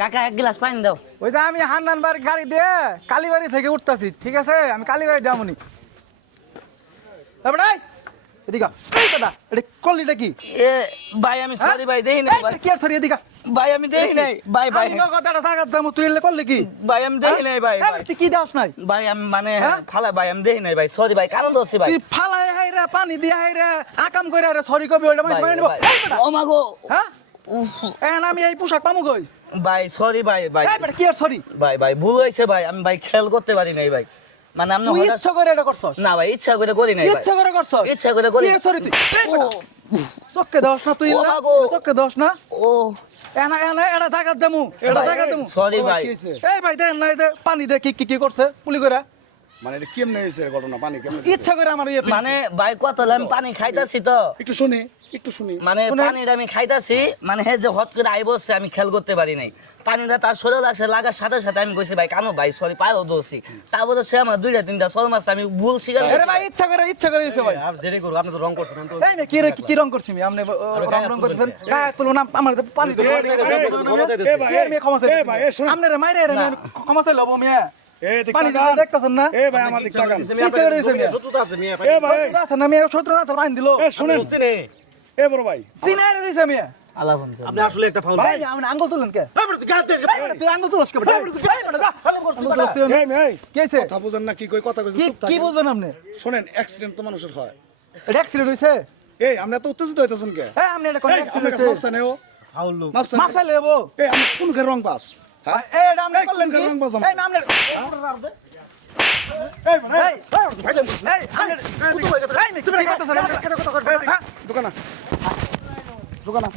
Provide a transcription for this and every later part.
কাকা এক গ্লাস পানি দাও ওই যে আমি হান্নান বাড়ি গাড়ি দিয়ে কালীবাড়ি থেকে উঠতেছি ঠিক আছে আমি কালীবাড়ি যাবনি তারপরে এদিকে আ। এই বেটা এটা কলিটা কি? এ ভাই আমি সরি ভাই দেই নাই ভাই। কি আর সরি এদিকে ভাই আমি দেই নাই। ভাই ভাই। আমি কথাটা জাগাত যাব তুই এলে করলি কি? ভাই আমি দেই নাই ভাই হ্যাঁ? ভাই। তুই কি দাস নাই? ভাই আমি মানে হ্যাঁ? ফালা ভাই আমি দেই নাই ভাই। সরি কারণ তুই পানি দিয়ে আকাম সরি কবি ওইটা মানে এই ও মাগো হ্যাঁ? উফ, এখন আমি এই পোশাক পামু কই? ভাই সরি ভাই ভাই। কি আর সরি ভাই ভাই ভুল হয়েছে ভাই আমি ভাই খেয়াল করতে পারি নাই ভাই। মানে ইচ্ছা করে এটা করছস? না ভাই ইচ্ছা করে করি নাই ইচ্ছা করে করছস? ইচ্ছা করে সরি তুই এই চক্কে দস না তুই না? চক্কে দস না? ও। এনা এনা এটা এটা সরি ভাই এই ভাই দেন নাই দে পানি দে কি কি কি করছে? পুলি করে মানে এটা কেমনে হয়েছে ঘটনা পানি কেমনে ইচ্ছা করে আমার ইয়ে মানে ভাই কত আমি পানি খাইতাছি তো একটু শুনি একটু শুনি মানে পানিটা আমি খাইতাছি মানে হে যে হট করে আই বসছে আমি খেয়াল করতে পারি নাই পানিটা তার শরীরে লাগছে লাগার সাথে সাথে আমি কইছি ভাই কানো ভাই সরি পায়ও দোষী তারপরে সে আমার দুইটা তিনটা চল মাছ আমি ভুল শিকার আরে ভাই ইচ্ছা করে ইচ্ছা করে দিছে ভাই আর যেটাই করো আপনি তো রং করছেন তো এই মে কি রে কি- কি রং করছি আমি আপনি ও, রং রং করতেছেন গায়ে তুলো না আমার পানি দেবো এই, এই, এই ভাই, কি ক্ষমা চাই এই ভাই, এই রে মাইরে রে ক্ষমা চাই লবো মেয়ে আপনি আসলে একটা ফাউল ভাই আমি আঙ্গুল তুলেন কে? তুই আঙ্গুল তুলস কে কথা বুঝেন না কি কই কথা কইছেন কি। বুঝবেন আপনি? শুনেন অ্যাক্সিডেন্ট তো মানুষের হয়। এটা অ্যাক্সিডেন্ট হইছে? এই আমরা তো উত্তেজিত হইতেছেন কে? আপনি এটা কোন এই অ্যাক্সিডেন্ট হইছে। মাপসা নেই ও। ফাউল লোক। মাপসা চাইলে এই আমি কোন ঘের রং পাস? কি দোকানা। দোকানা।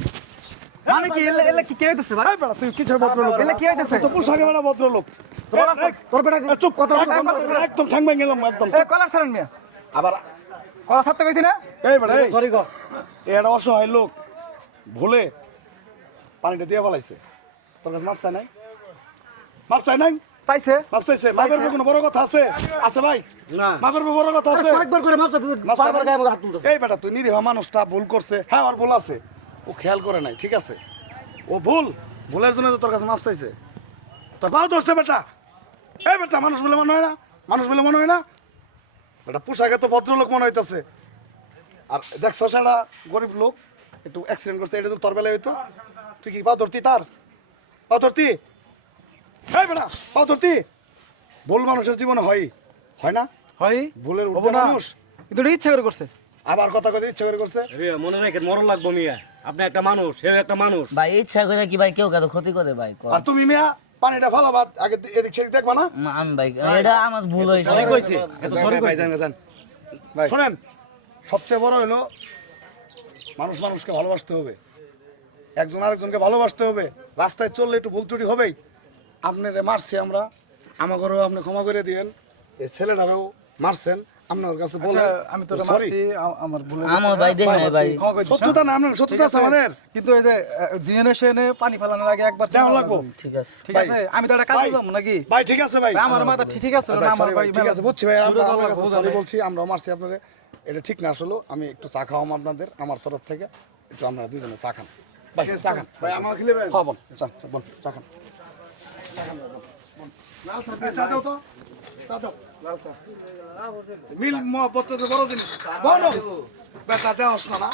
মানে এলে এলে কি কে হইতেছে ভাই? তুই ভদ্রলোক? এলে কি হইতেছে? তো পোশাকে বেটা ভদ্রলোক। তোর তোর বেটা চুপ কথা একদম ঠাং ভেঙে গেলাম একদম। এই কলার ছাড়েন মিয়া। আবার কলার ছাড়তে কইছি না? এই বেটা সরি গো। এটা অসহায় লোক। ভুলে পানিটা দিয়ে বলাইছে তোর কাছে মাপ চাই নাই? মাপ চাই নাই? পাইছে মাপ চাইছে। মাপের কোনো বড় কথা আছে? আছে ভাই? না। মাপের বড় কথা আছে? কয়েকবার করে মাপ চাই বারবার গায়ে হাত তুলতেছে। এই বেটা তুই নিরীহ মানুষটা ভুল করছে। হ্যাঁ ওর ভুল আছে। ও খেয়াল করে নাই ঠিক আছে? ও ভুল? ভুলের জন্য তো তোর কাছে মাপ চাইছে। তোর পাও ধরছে বেটা। এই বেটা মানুষ বলে মনে হয় না? মানুষ বলে মনে হয় না? বেটা পোশাকে তো ভদ্রলোক মনে হইতেছে। আর দেখ শশাটা গরিব লোক একটু অ্যাক্সিডেন্ট করছে এটা তো তোর বেলায় হইতো। তুই কি পাও ধরতি তার? পাও ধরতি? এই বেটা পাও ভুল মানুষের জীবনে হয়। হয় না? হয়। ভুলের উঠতে মানুষ। কিন্তু এটা ইচ্ছে করে করছে। আবার কথা কথা ইচ্ছে করে করছে? মনে রেখে মরণ লাগবো মিয়া। আপনি একটা মানুষ সেও একটা মানুষ। ভাই ইচ্ছা করে কি ভাই কেউ কারও ক্ষতি করে ভাই? আর তুমি মিয়া পানিটা ফালাবা আগে এদিক সেদিক দেখবা না? আমি ভাই এটা আমার ভুল হয়েছে। সরি কইছে এত সরি কইছে শোনেন। সবচেয়ে বড় হলো মানুষ মানুষকে ভালোবাসতে হবে। একজন আরেকজনকে ভালোবাসতে হবে। রাস্তায় চললে একটু ভুল ত্রুটি হবেই। আপনারে মারছি আমরা। আমাকেও আপনি ক্ষমা করে দিয়েন। এই ছেলেটারও মারছেন আপনার কাছে বলে আচ্ছা আমি তো মারছি আমার ভুল আমার ভাই দেখ নাই ভাই। সত্যতা না আপনার সত্যতা আছে? আমাদের। কিন্তু এই যে জিএনএ সেনে পানি ফেলানোর আগে একবার দেওয়া লাগবো। ঠিক আছে। ঠিক আছে? আমি তো একটা কাজে নাকি? ভাই ঠিক আছে ভাই। আমার মাথা ঠিক- আছে ভাই, না আমার ভাই ঠিক আছে বুঝছি ভাই আমরা আমার যাওয়ার কাছে সরি বলছি আমরা মারছি আপনাদের এটা ঠিক না আসলে আমি একটু চা খাওয়াম আপনাদের আমার তরফ থেকে। একটু আপনারা দুজনে চা খান। ভাই চা খান। ভাই আমার খেলে ভাই। হ্যাঁ বোন চা বোন চা খান। মিল মহব্বত বড় জিনিস। বড়। বেটা দেওয়া না